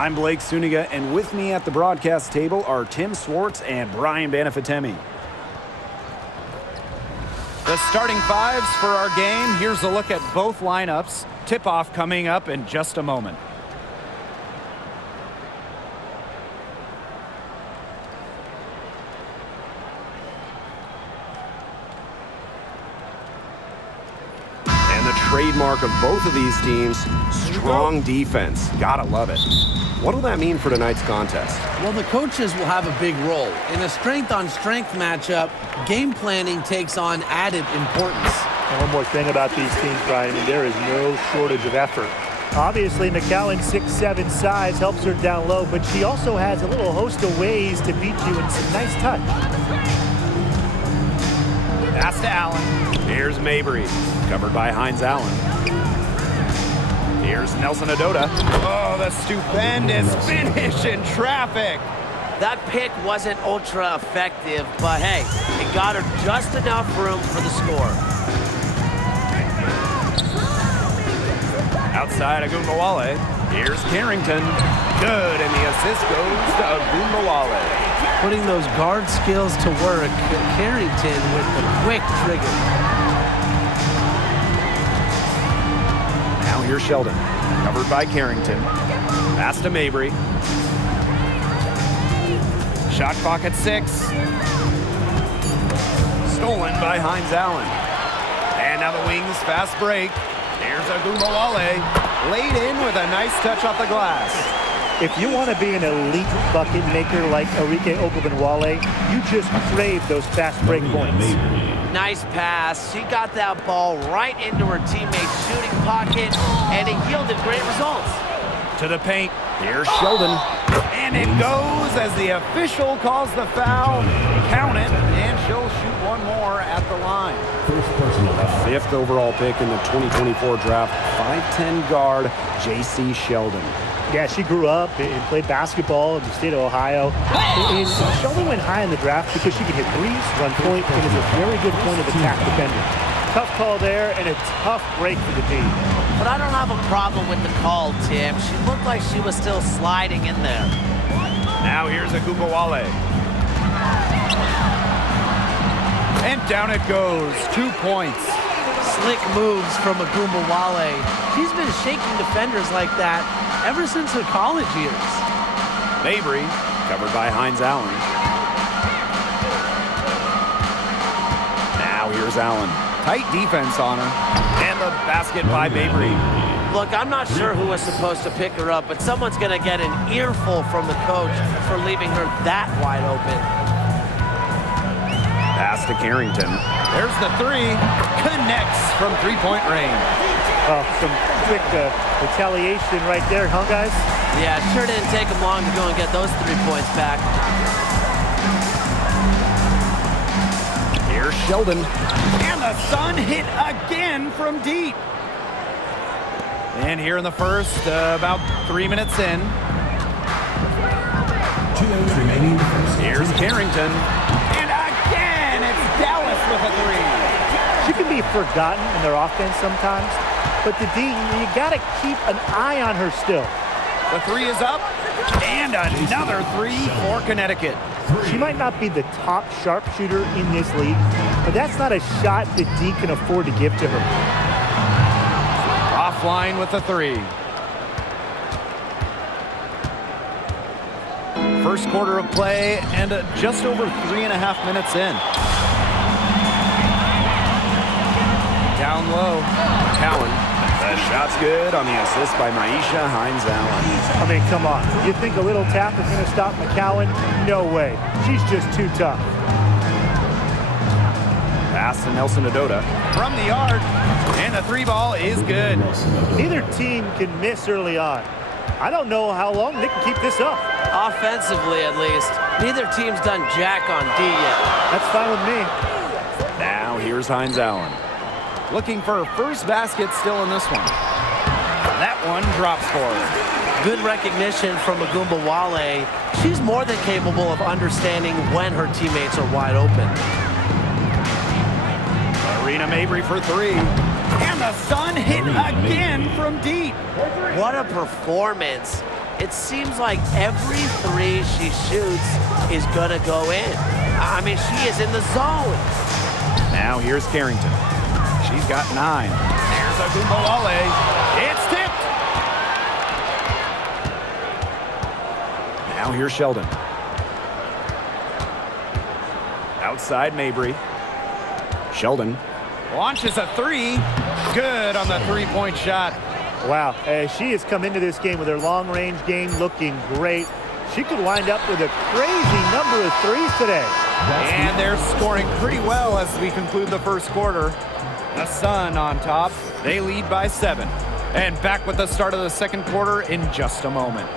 I'm Blake Suniga, and with me at the broadcast table are Tim Swartz and Brian Banafitemi. The starting fives for our game. Here's a look at both lineups. Tip-off coming up in just a moment. And the trademark of both of these teams, strong defense. Gotta love it. What will that mean for tonight's contest? Well, the coaches will have a big role. In a strength-on-strength matchup, game planning takes on added importance. And one more thing about these teams, Brian, I mean, there is no shortage of effort. Obviously, McCallum's 6'7" size helps her down low, but she also has a little host of ways to beat you in some nice touch. Pass to Allen. Here's Mabry, covered by Hines Allen. Here's Nelson Adota. Oh, the stupendous finish in traffic. That pick wasn't ultra effective, but hey, it got her just enough room for the score. Outside Agumbawale. Here's Carrington. Good, and the assist goes to Agumbawale. Putting those guard skills to work, Carrington with the quick trigger. Now here's Sheldon, covered by Carrington. Pass to Mabry. Shot clock at 6. Stolen by Hines Allen. And now the Wings fast break. There's Agumbawale, laid in with a nice touch off the glass. If you want to be an elite bucket maker like Arike Ogunbowale, you just crave those fast break points. Nice pass. She got that ball right into her teammate's shooting pocket, and it yielded great results. To the paint. Here's Sheldon. And it goes as the official calls the foul. Count it, and she'll shoot one more at the line. The 5th overall pick in the 2024 draft, 5'10" guard, J.C. Sheldon. Yeah, she grew up and played basketball in the state of Ohio. And Sheldon went high in the draft because she could hit threes, run point, and is a very good point of attack defender. Tough call there and a tough break for the team. But I don't have a problem with the call, Tim. She looked like she was still sliding in there. Now here's Agumbawale. And down it goes. 2 points. Slick moves from Agumbawale. She's been shaking defenders like that ever since her college years. Mabry, covered by Hines Allen. Now here's Allen. Tight defense on her. And the basket by Mabry. Look, I'm not sure who was supposed to pick her up, but someone's going to get an earful from the coach for leaving her that wide open. Pass to Carrington. There's the 3. Connects from three-point range. Oh, some quick retaliation right there, huh, guys? Yeah, it sure didn't take them long to go and get those 3 points back. Here's Sheldon. And the Sun hit again from deep. And here in the first, about 3 minutes in. 2 minutes remaining. Here's Carrington. And again, it's Dallas with a 3. She can be forgotten in their offense sometimes, but the D, you got to keep an eye on her still. The 3 is up. And another 3 for Connecticut. She might not be the top sharpshooter in this league, but that's not a shot the D can afford to give to her. Offline with the 3. First quarter of play and just over 3.5 minutes in. Down low, Cowan. The shot's good on the assist by Maisha Hines Allen. I mean, come on. You think a little tap is going to stop McCowan? No way. She's just too tough. Pass to Nelson Adota from the arc, and the 3 ball is good. Neither team can miss early on. I don't know how long they can keep this up. Offensively, at least. Neither team's done jack on D yet. That's fine with me. Now here's Hines Allen. Looking for her first basket still in this one. That one drops for her. Good recognition from Agumbawale. She's more than capable of understanding when her teammates are wide open. Arena Mabry for 3. And the Sun hit again from deep. What a performance. It seems like every three she shoots is going to go in. I mean, she is in the zone. Now here's Carrington. She's got 9. Here's Agumbawale. It's tipped. Now here's Sheldon. Outside Mabry. Sheldon launches a 3. Good on the three-point shot. Wow, she has come into this game with her long-range game looking great. She could wind up with a crazy number of threes today. And they're scoring pretty well as we conclude the first quarter. The Sun on top. They lead by 7. And back with the start of the second quarter in just a moment.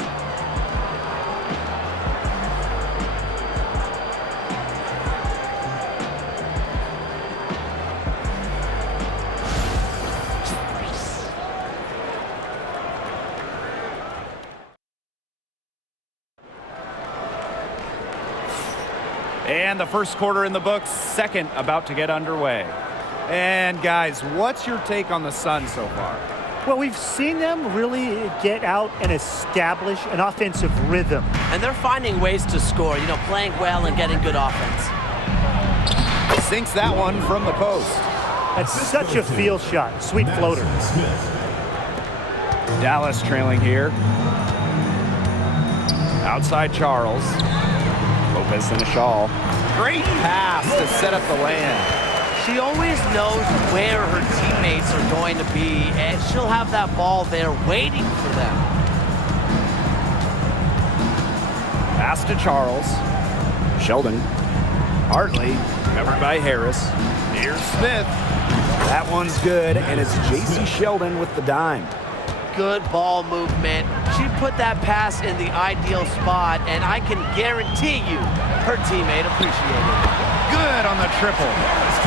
And the first quarter in the books, second about to get underway. And guys, what's your take on the Sun so far? Well, we've seen them really get out and establish an offensive rhythm. And they're finding ways to score, you know, playing well and getting good offense. Sinks that one from the post. That's such a field shot. Sweet floater. Dallas trailing here. Outside Charles. Lopez and a shawl. Great pass to set up the land. She always knows where her teammates are going to be, and she'll have that ball there waiting for them. Pass to Charles. Sheldon. Hartley, covered by Harris. Here's Smith. That one's good, and it's J.C. Sheldon with the dime. Good ball movement. She put that pass in the ideal spot, and I can guarantee you her teammate appreciated it. Good on the triple.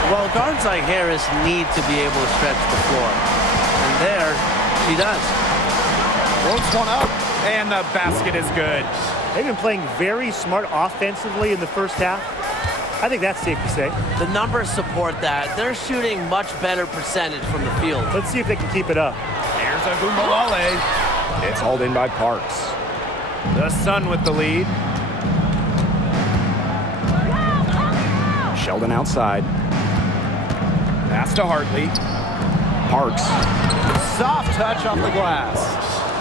Well, guards like Harris need to be able to stretch the floor. And there, she does. Floats one up, and the basket is good. They've been playing very smart offensively in the first half. I think that's safe to say. The numbers support that. They're shooting much better percentage from the field. Let's see if they can keep it up. Here's Agumbawale. It's hauled in by Parks. The Sun with the lead. Sheldon outside. Pass to Hartley. Parks. Soft touch off the glass.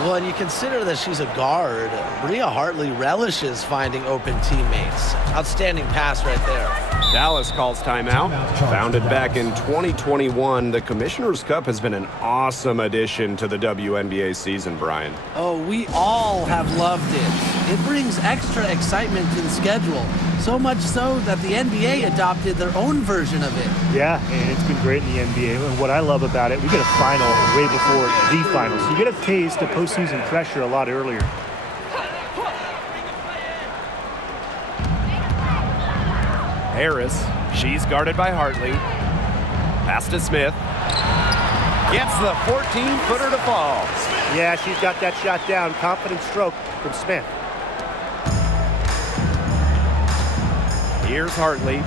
Well, and you consider that she's a guard. Bria Hartley relishes finding open teammates. Outstanding pass right there. Dallas calls timeout. Founded back in 2021, the Commissioner's Cup has been an awesome addition to the WNBA season, Brian. Oh, we all have loved it. It brings extra excitement to the schedule. So much so that the NBA adopted their own version of it. Yeah, and it's been great in the NBA. And what I love about it, we get a final way before the finals. So you get a taste of postseason pressure a lot earlier. Harris. She's guarded by Hartley. Pass to Smith. Gets the 14-footer to fall. Yeah, she's got that shot down. Confident stroke from Smith. Here's Hartley.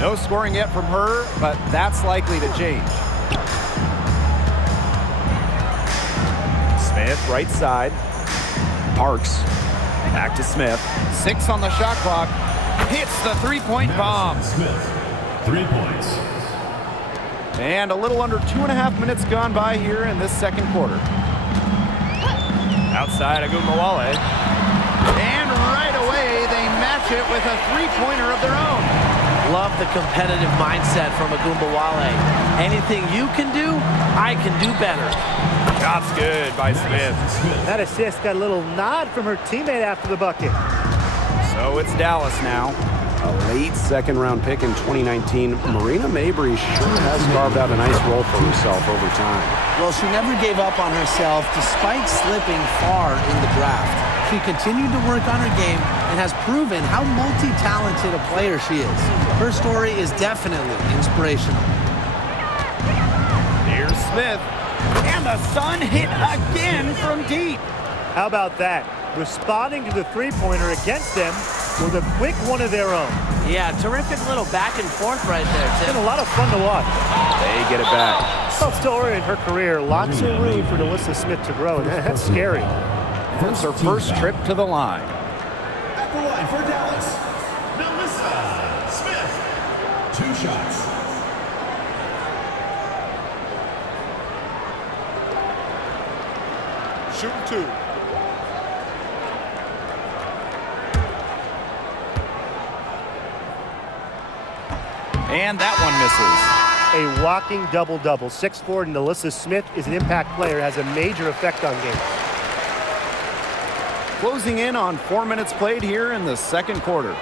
No scoring yet from her, but that's likely to change. Smith, right side. Parks. Back to Smith. 6 on the shot clock. Hits the three-point bomb. Smith, 3 points. And a little under 2.5 minutes gone by here in this second quarter. Outside Agumbawale. And right away, they match it with a three-pointer of their own. Love the competitive mindset from Agumbawale. Anything you can do, I can do better. Shot's good by Smith. That assist got a little nod from her teammate after the bucket. So it's Dallas now. A late second-round pick in 2019, Marina Mabry sure has carved out a nice role for herself over time. Well, she never gave up on herself despite slipping far in the draft. She continued to work on her game and has proven how multi-talented a player she is. Her story is definitely inspirational. Here's Smith. And the Sun hit again from deep. How about that? Responding to the three-pointer against them with a quick one of their own. Yeah, terrific little back and forth right there, It's Tim. been a lot of fun to watch. They get it back. Well, still early in her career, lots of room for Delissa Smith to grow, and that's scary. It's her first trip to the line. At the line for Dallas, Melissa Smith. 2 shots. Shoot 2. And that one misses. A walking double-double. 6'4" Melissa Smith is an impact player, has a major effect on games. Closing in on 4 minutes played here in the second quarter.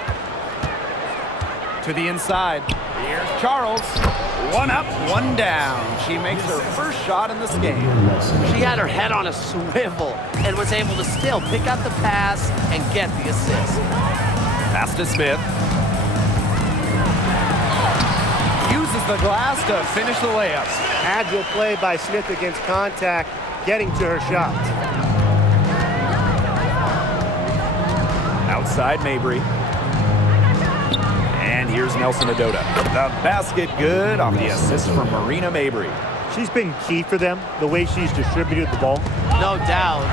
To the inside. Here's Charles. 1 up, 1 down. She makes her first shot in this game. She had her head on a swivel and was able to still pick up the pass and get the assist. Pass to Smith. Uses the glass to finish the layup. Agile play by Smith against contact, getting to her shot. Outside Mabry. And here's Nelson Adota. The basket good off the assist from Marina Mabry. She's been key for them, the way she's distributed the ball. No doubt.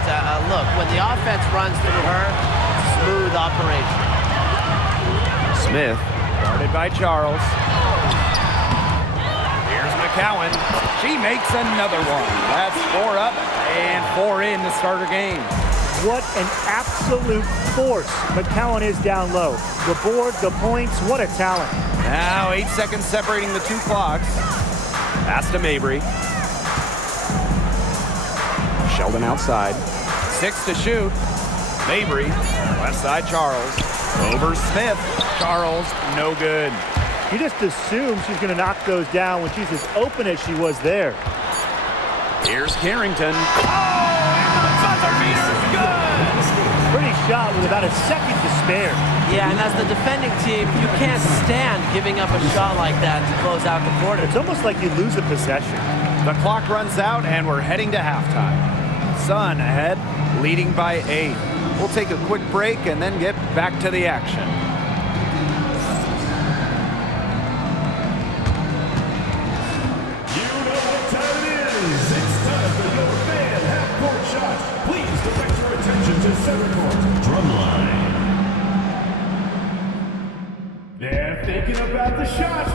Look, when the offense runs through her, smooth operation. Smith, guarded by Charles. Here's McCowan. She makes another one. That's 4 up and 4 in to start her game. What an absolute force McCowan is down low. The board, the points, what a talent. Now 8 seconds separating the 2 clocks. Pass to Mabry. Sheldon outside. 6 to shoot. Mabry, left side Charles. Over Smith. Charles, no good. You just assume she's going to knock those down when she's as open as she was there. Here's Carrington. Oh, and the buzzer beater's good! Pretty shot with about a second to spare. Yeah, and as the defending team, you can't stand giving up a shot like that to close out the quarter. It's almost like you lose a possession. The clock runs out and we're heading to halftime. Sun ahead, leading by 8. We'll take a quick break and then get back to the action. You know what time it is. It's time for your fan half-court shot. Please direct your attention to center court. Drumline. They're thinking about the shot.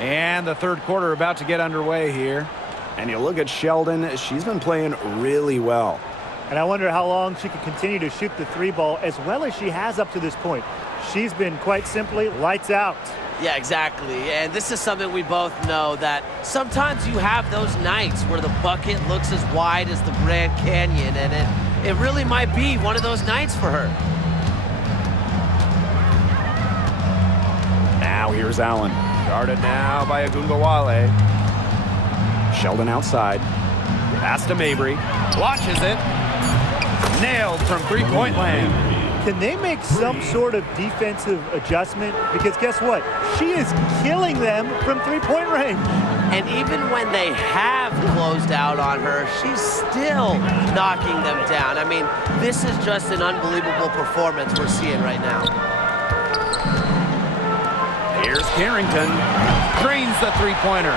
And the third quarter about to get underway here. And you look at Sheldon, she's been playing really well. And I wonder how long she can continue to shoot the 3 ball as well as she has up to this point. She's been quite simply lights out. Yeah, exactly. And this is something we both know, that sometimes you have those nights where the bucket looks as wide as the Grand Canyon, and it really might be one of those nights for her. Now here's Allen. Guarded now by Agungawale. Sheldon outside. Pass to Mabry. Watches it. Nailed from three-point land. Can they make some sort of defensive adjustment? Because guess what? She is killing them from 3-point range. And even when they have closed out on her, she's still knocking them down. I mean, this is just an unbelievable performance we're seeing right now. Here's Carrington. Drains the three-pointer.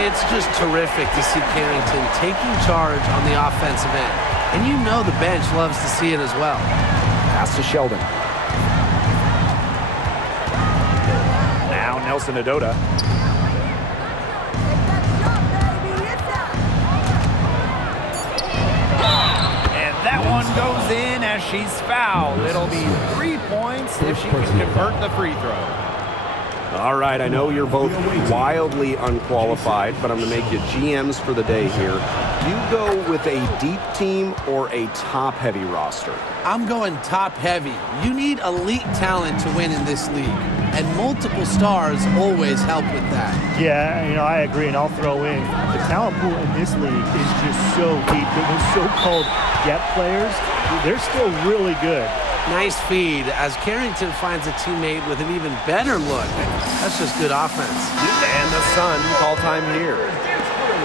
It's just terrific to see Carrington taking charge on the offensive end. And you know the bench loves to see it as well. Pass to Sheldon. Now Nelson Adota. And that one goes in as she's fouled. It'll be 3 points if she can convert the free throw. All right, I know you're both wildly unqualified, but I'm going to make you GMs for the day here. You go with a deep team or a top-heavy roster? I'm going top-heavy. You need elite talent to win in this league, and multiple stars always help with that. Yeah, you know, I agree, and I'll throw in the talent pool in this league is just so deep that those so-called depth players, they're still really good. Nice feed as Carrington finds a teammate with an even better look. That's just good offense. And the Sun call time here.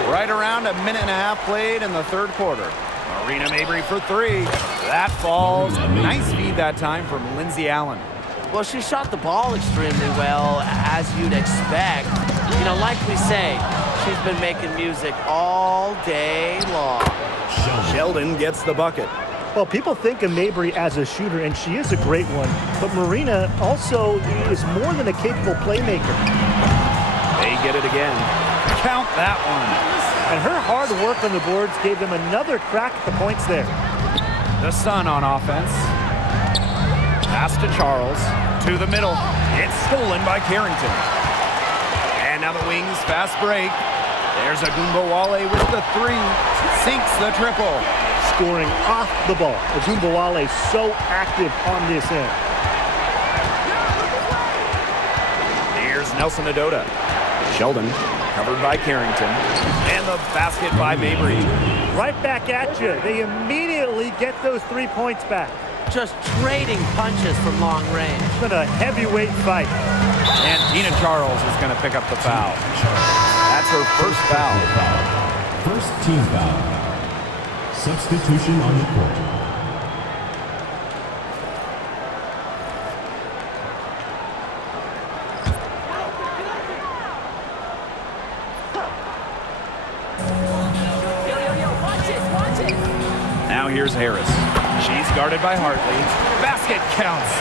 Right around a minute and a half played in the third quarter. Marina Mabry for 3. That falls. Nice feed that time from Lindsey Allen. Well, she shot the ball extremely well, as you'd expect. You know, like we say, she's been making music all day long. Sheldon gets the bucket. Well, people think of Mabry as a shooter, and she is a great one. But Marina also is more than a capable playmaker. They get it again. Count that one. And her hard work on the boards gave them another crack at the points there. The Sun on offense. Pass to Charles. To the middle. It's stolen by Carrington. And now the Wings fast break. There's Agumbawale with the three. Sinks the triple. Scoring off the ball. Agumbawale so active on this end. Here's Nelson Adota. Sheldon covered by Carrington. And the basket by Mabry. Right back at you. They immediately get those 3 points back. Just trading punches from long range. It's been a heavyweight fight. And Tina Charles is going to pick up the foul. That's her first foul. First team foul. Substitution on the court. Now here's Harris. She's guarded by Hartley. Basket counts.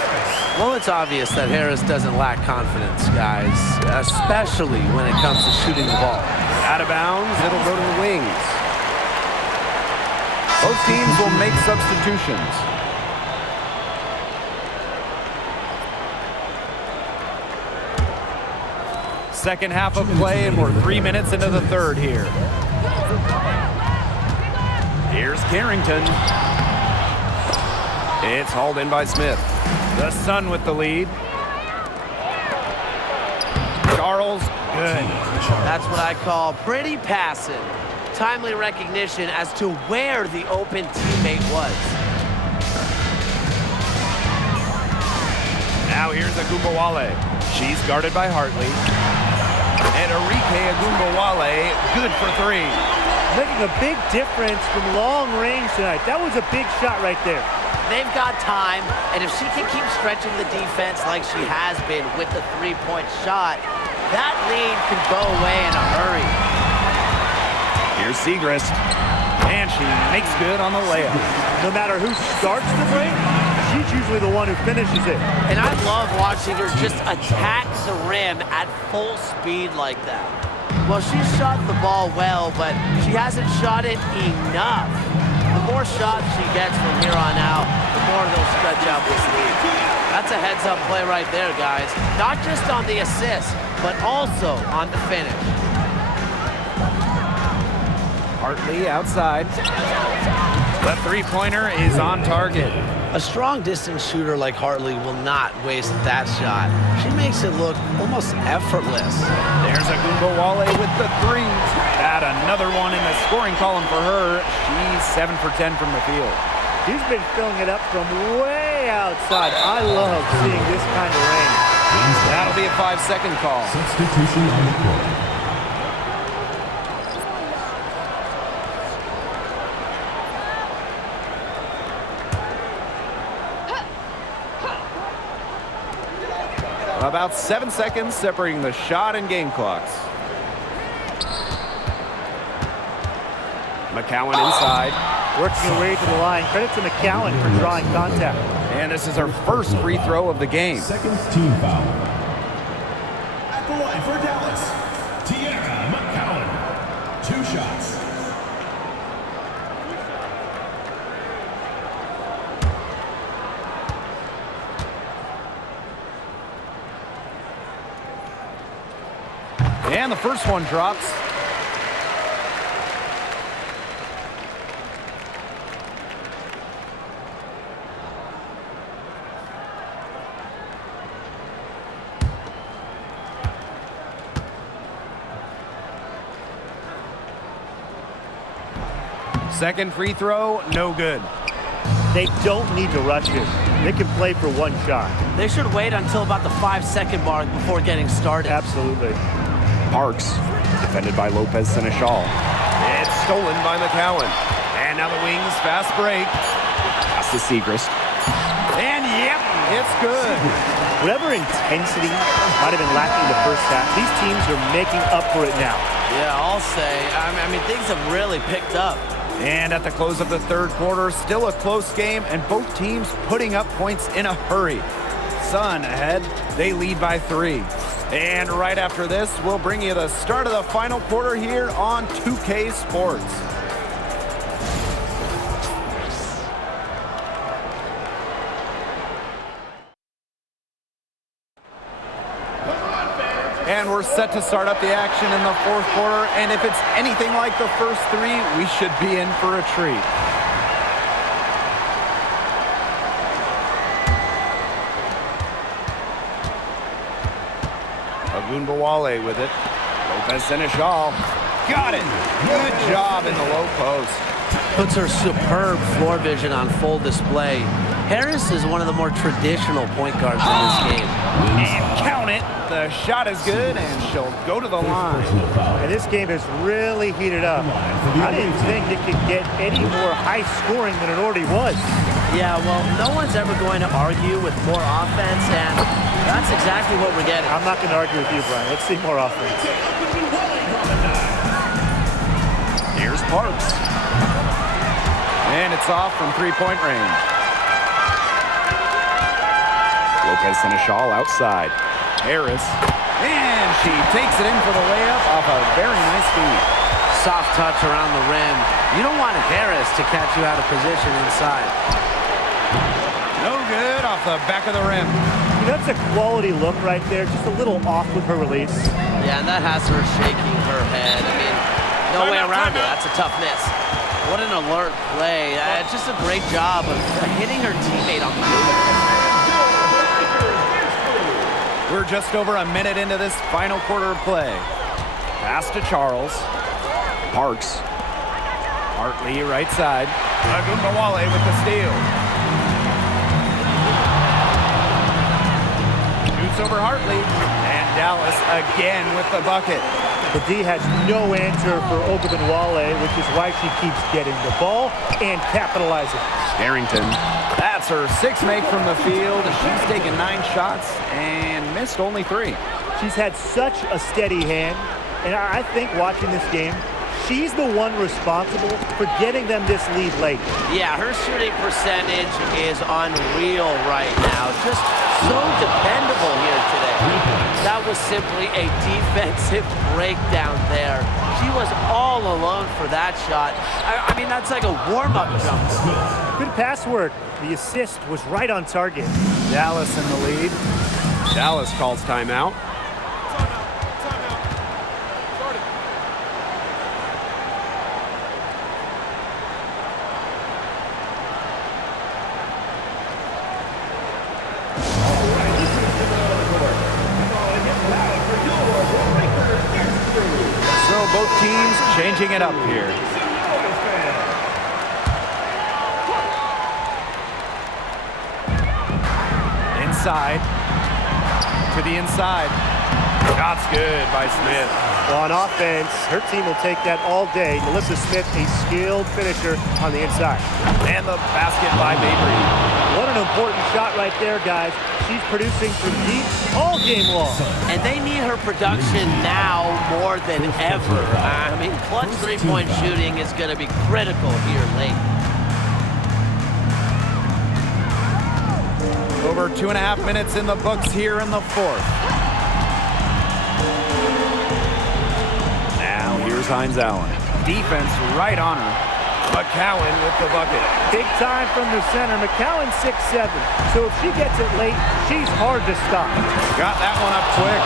Well, it's obvious that Harris doesn't lack confidence, guys, especially when it comes to shooting the ball. Out of bounds, it'll go to the Wings. Both teams will make substitutions. Second half of play, and we're 3 minutes into the third here. Here's Carrington. It's hauled in by Smith. The Sun with the lead. Charles, good. That's what I call pretty passive. Timely recognition as to where the open teammate was. Now here's Agumbawale. She's guarded by Hartley. And Enrique Agumbawale, good for three. Making a big difference from long range tonight. That was a big shot right there. They've got time, and if she can keep stretching the defense like she has been with the three-point shot, that lead could go away in a hurry. Here's Segrist. And she makes good on the layup. No matter who starts the break, she's usually the one who finishes it. And I love watching her just attack the rim at full speed like that. Well, she shot the ball well, but she hasn't shot it enough. The more shots she gets from here on out, the more they'll stretch out this lead. That's a heads-up play right there, guys. Not just on the assist, but also on the finish. Hartley outside. The three-pointer is on target. A strong distance shooter like Hartley will not waste that shot. She makes it look almost effortless. There's Agumbawale with the three. Add another one in the scoring column for her. She's 7 for 10 from the field. She's been filling it up from way outside. I love seeing this kind of range. That'll be a 5-second call. Substitution on the court. About 7 seconds separating the shot and game clocks. McCowan inside. Working her way to the line. Credit to McCowan for drawing contact. And this is her first free throw of the game. Second team foul. At the line for Dallas, Tiara McCowan. 2 shots. And the first one drops. Second free throw, no good. They don't need to rush it. They can play for one shot. They should wait until about the 5-second mark before getting started. Absolutely. Parks, defended by Lopez Seneschal. It's stolen by McCowan. And now the Wings fast break. Pass to Segrist. And Yep, it's good. Whatever intensity might have been lacking the first half, these teams are making up for it now. Yeah, I'll say. I mean, things have really picked up. And at the close of the third quarter, still a close game, and both teams putting up points in a hurry. Sun ahead, they lead by 3. And right after this, we'll bring you the start of the final quarter here on 2K Sports. And we're set to start up the action in the fourth quarter, and if it's anything like the first 3, we should be in for a treat. Agunbawale with it. Lopez Seneschal. Got it. Good job in the low post. Puts her superb floor vision on full display. Harris is one of the more traditional point guards in this game. And count it. The shot is good, and she'll go to the line. And this game has really heated up. I didn't think it could get any more high scoring than it already was. Yeah, well, no one's ever going to argue with more offense, and that's exactly what we're getting. I'm not going to argue with you, Brian. Let's see more offense. Here's Parks. And it's off from three-point range. Lopez Seneschal outside. Harris. And she takes it in for the layup off a very nice feed. Soft touch around the rim. You don't want Harris to catch you out of position inside. No good off the back of the rim. That's a quality look right there. Just a little off with her release. Yeah, and that has her shaking her head. I mean, no way around it. That's a tough miss. What an alert play. Just a great job of hitting her teammate on the move. We're just over a minute into this final quarter of play. Pass to Charles. Parks. Hartley right side. Agunbawale with the steal. Shoots over Hartley. And Dallas again with the bucket. The D has no answer for Ogunbowale, which is why she keeps getting the ball and capitalizing. Darrington. That's her 6th make from the field. She's taken 9 shots and missed only 3. She's had such a steady hand, and I think watching this game, she's the one responsible for getting them this lead late. Yeah, her shooting percentage is unreal right now. Just so dependable here today. That was simply a defensive breakdown there. She was all alone for that shot. I mean, that's like a warm-up jumper. Good pass work. The assist was right on target. Dallas in the lead. Dallas calls timeout. So both teams changing it up here. Inside. To the inside. Shot's good by Smith. Well, on offense, her team will take that all day. Melissa Smith, a skilled finisher on the inside. And the basket by Mabry. What an important shot right there, guys. She's producing from deep all game long. And they need her production now more than ever. I mean, clutch three-point shooting is going to be critical here late. Over 2.5 minutes in the books here in the fourth. Now here's Hines Allen. Defense right on her. McCowan with the bucket. Big time from the center. McCowan 6'7", so if she gets it late, she's hard to stop. Got that one up quick.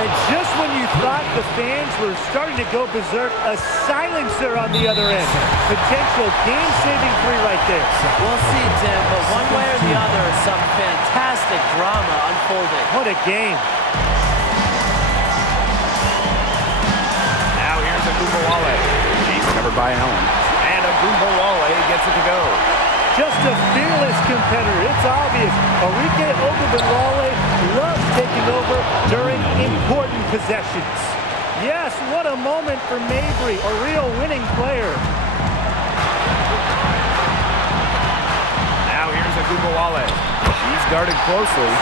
And just when you thought the fans were starting to go berserk, a silencer on the other end. Potential game-saving three right there. We'll see, Tim, but one way or the other, some fantastic drama unfolding. What a game. Now here's Agunbawale. She's covered by Allen. And Agunbawale gets it to go. Just a fearless competitor. It's obvious. Arike Ogunbowale loves taking over during important possessions. Yes, what a moment for Mabry, a real winning player. Now here's Agunbawale. He's guarded closely.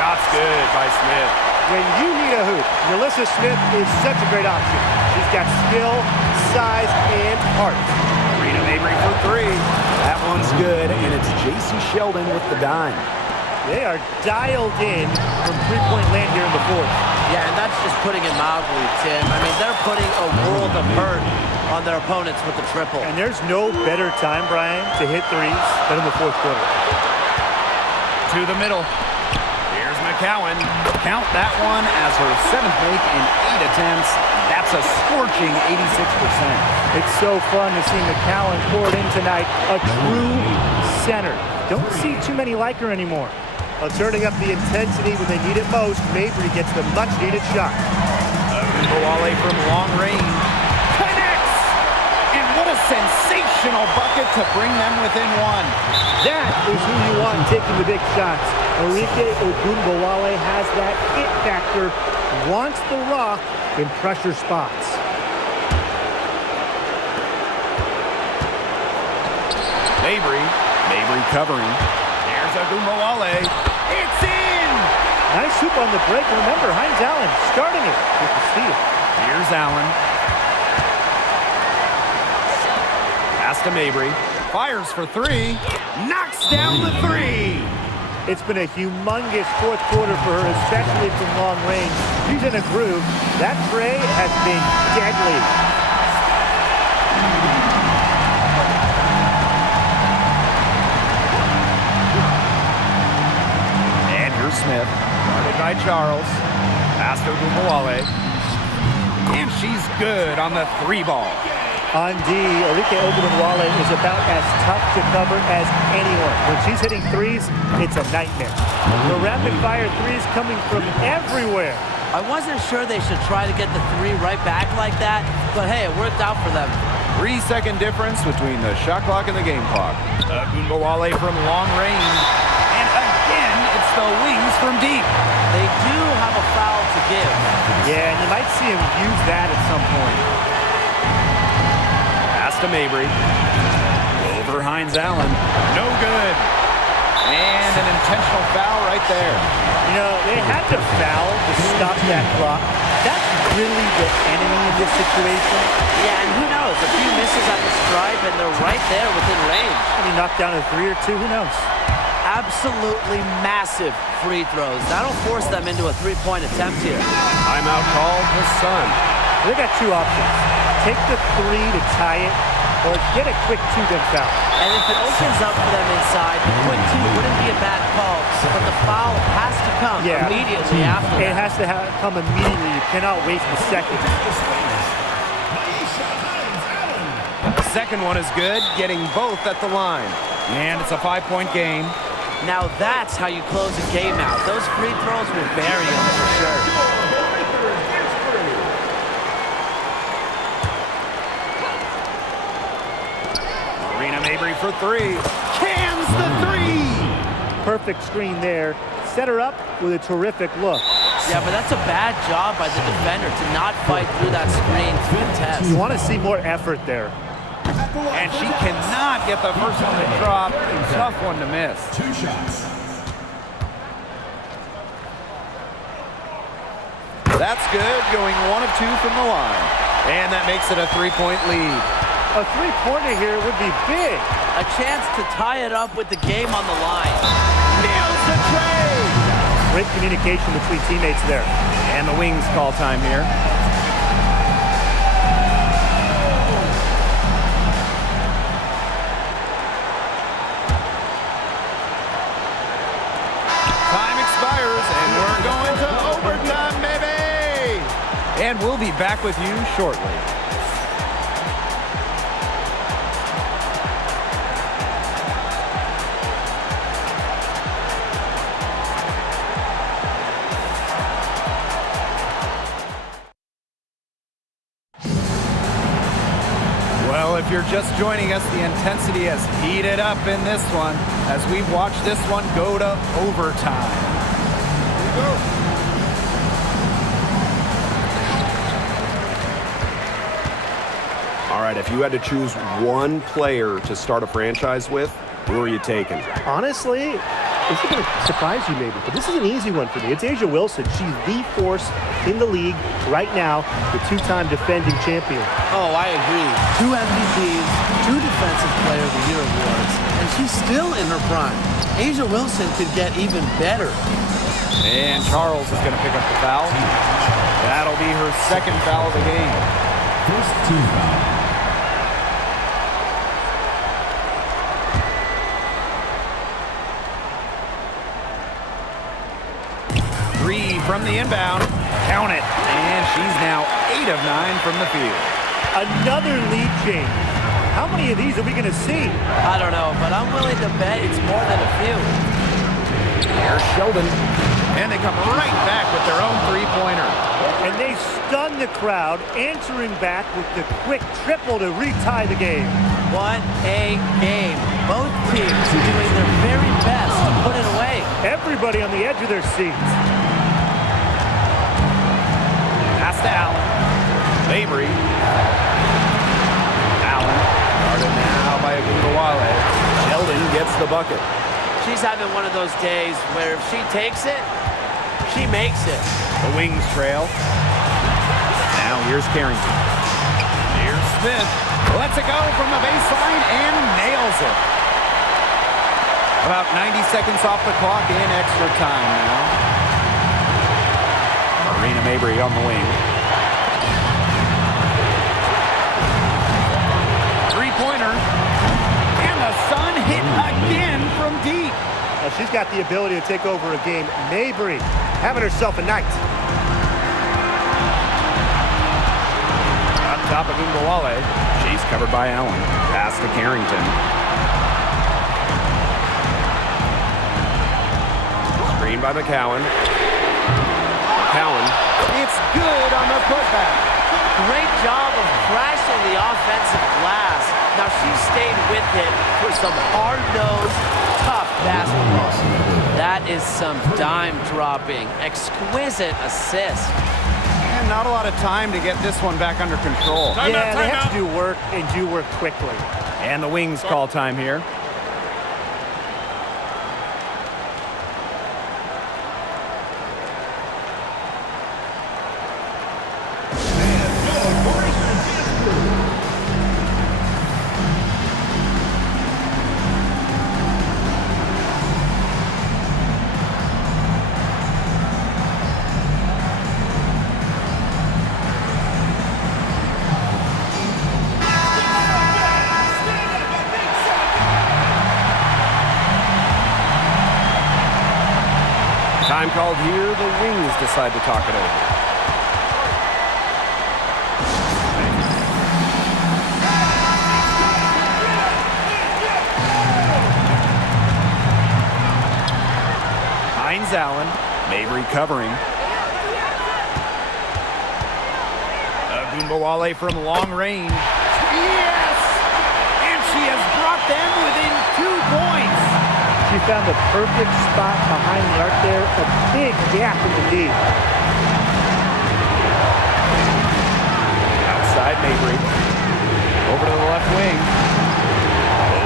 Shot's good by Smith. When you need a hoop, Melissa Smith is such a great option. She's got skill, size, and heart. Rena Mabry for three. That one's good, and it's J.C. Sheldon with the dime. They are dialed in from three-point land here in the fourth. Yeah, and that's just putting it mildly, Tim. I mean, they're putting a world of hurt on their opponents with the triple. And there's no better time, Brian, to hit threes than in the fourth quarter. To the middle. Here's McCowan. Count that one as her 7th make in 8 attempts. That's a scorching 86%. It's so fun to see McCowan poured in tonight. A true center. Don't see too many like her anymore. While turning up the intensity when they need it most, Mabry gets the much-needed shot. Wale from long range. Connects! And what a sensational bucket to bring them within one. That is who you want taking the big shots. Enrique Ogunbowale has that it factor, wants the rock in pressure spots. Mabry covering. There's Ogunbowale. It's in! Nice hoop on the break. Remember, Hines Allen starting it with the steal. Here's Allen. Pass to Mabry. Fires for three. Knocks down the three. It's been a humongous fourth quarter for her, especially from long range. She's in a groove. That tray has been deadly. And here's Smith. Guarded by Charles. Pass to Ogunbowale. And she's good on the three ball. On D, Enrique Ogunbowale is about as tough to cover as anyone. When she's hitting threes, it's a nightmare. The rapid-fire threes coming from everywhere. I wasn't sure they should try to get the three right back like that, but hey, it worked out for them. 3-second difference between the shot clock and the game clock. Ogunbowale from long range. And again, it's the wings from deep. They do have a foul to give. Yeah, and you might see him use that at some point. To Mabry. Over Hines Allen. No good. And an intentional foul right there. You know, they had to foul to stop that clock. That's really the enemy in this situation. Yeah, and who knows? A few misses on the stripe, and they're right there within range. Can he knock down a three or two? Who knows? Absolutely massive free throws. That'll force them into a three-point attempt here. Timeout called the Sun. They got two options. Take the three to tie it, or get a quick two-gun foul. And if it opens up for them inside, the quick two wouldn't be a bad call, but the foul has to come immediately after It has to come immediately. You cannot waste a second. The second one is good, getting both at the line. And it's a 5-point game. Now that's how you close a game out. Those free throws will bury them for sure. Mabry for three. Cans the three. Perfect screen there. Set her up with a terrific look. Yeah, but that's a bad job by the defender to not fight through that screen to contest. You want to see more effort there. And she cannot get the first one to drop. Tough one to miss. 2 shots. That's good, going 1 of 2 from the line. And that makes it a 3-point lead. A three-pointer here would be big. A chance to tie it up with the game on the line. Nails the trade. Great communication between teammates there. And the Wings call time here. Time expires, and we're going to overtime, baby! And we'll be back with you shortly. If you're just joining us, the intensity has heated up in this one as we've watched this one go to overtime. Here we go. All right, if you had to choose one player to start a franchise with, who are you taking? Honestly, This is going to surprise you maybe, but this is an easy one for me. It's A'ja Wilson. She's the force in the league right now, the two-time defending champion. Oh, I agree. 2 MVPs, 2 Defensive Player of the Year awards, and she's still in her prime. A'ja Wilson could get even better. And Charles is going to pick up the foul. That'll be her second foul of the game. First team foul. 3 from the inbound. Count it. And she's now 8 of 9 from the field. Another lead change. How many of these are we going to see? I don't know, but I'm willing to bet it's more than a few. Here's Sheldon. And they come right back with their own three-pointer. And they stun the crowd, answering back with the quick triple to retie the game. What a game. Both teams doing their very best to put it away. Everybody on the edge of their seats. Pass to Allen. Mabry. Allen. Guarded now by Agumbawale. Sheldon gets the bucket. She's having one of those days where if she takes it, she makes it. The Wings trail. Now here's Carrington. Here's Smith. Lets it go from the baseline and nails it. About 90 seconds off the clock in extra time now. Marina Mabry on the wing. Three-pointer. And the Sun hit again from deep. Well, she's got the ability to take over a game. Mabry having herself a night. Up top of Agumbawale. She's covered by Allen. Pass to Carrington. Screen by McCowan. McCowan. It's good on the putback. Great job of crashing the offensive glass. Now she stayed with it for some hard-nosed, tough basketball. That is some dime dropping. Exquisite assist. And not a lot of time to get this one back under control. They have to do work and do work quickly. And the Wings call time here. Time called here, the Wings decide to talk it over. Hines Allen, Mabry covering. Agumbawale from long range. Yes! And she has brought them within 2 points. She found the perfect spot behind the arc there, a big gap in the D. Outside Mabry. Over to the left wing.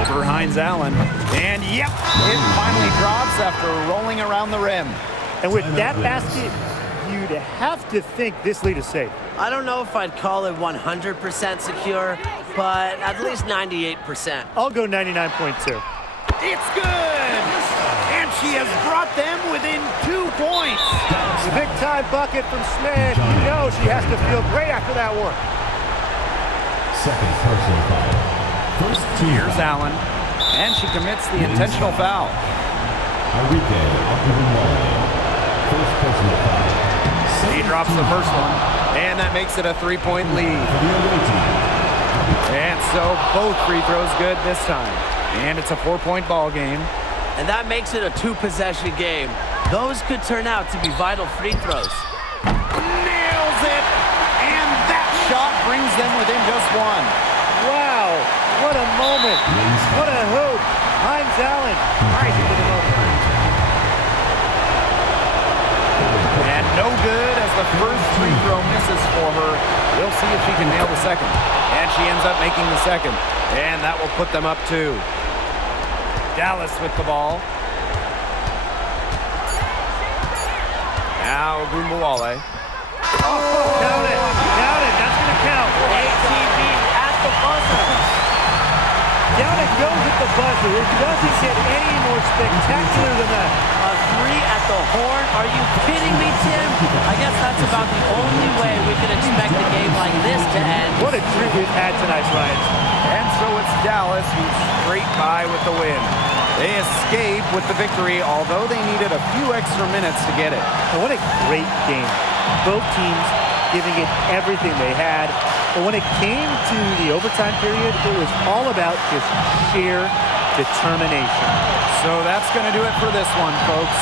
Over Hines Allen. And yep, it finally drops after rolling around the rim. And with that basket, you'd have to think this lead is safe. I don't know if I'd call it 100% secure, but at least 98%. I'll go 99.2. It's good! And she has brought them within 2 points. The big-time bucket from Smith. You know she has to feel great after that one. Second personal foul. First team Here's foul. Allen. And she commits the intentional foul. Enrique Agumbawale. First personal foul. He drops the first one. And that makes it a 3-point lead. For the away team. And so both free throws good this time. And it's a 4-point ball game. And that makes it a 2-possession game. Those could turn out to be vital free throws. Nails it! And that shot brings them within just 1. Wow, what a moment. What a hoop. Hines Allen rising to the moment. And no good as the first free throw misses for her. We'll see if she can nail the second. And she ends up making the second. And that will put them up 2. Dallas with the ball. Now Gumbawale. Count it. Count it. That's going to count. ATV at the buzzer. Down it goes at the buzzer. It doesn't get any more spectacular than that. A 3 at the horn. Are you kidding me, Tim? I guess that's about the only way we can expect a game like this to end. What a treat we've had tonight, Ryan. And so it's Dallas who's straight by with the win. They escape with the victory, although they needed a few extra minutes to get it. And what a great game. Both teams giving it everything they had. But when it came to the overtime period, it was all about just sheer determination. So that's going to do it for this one, folks.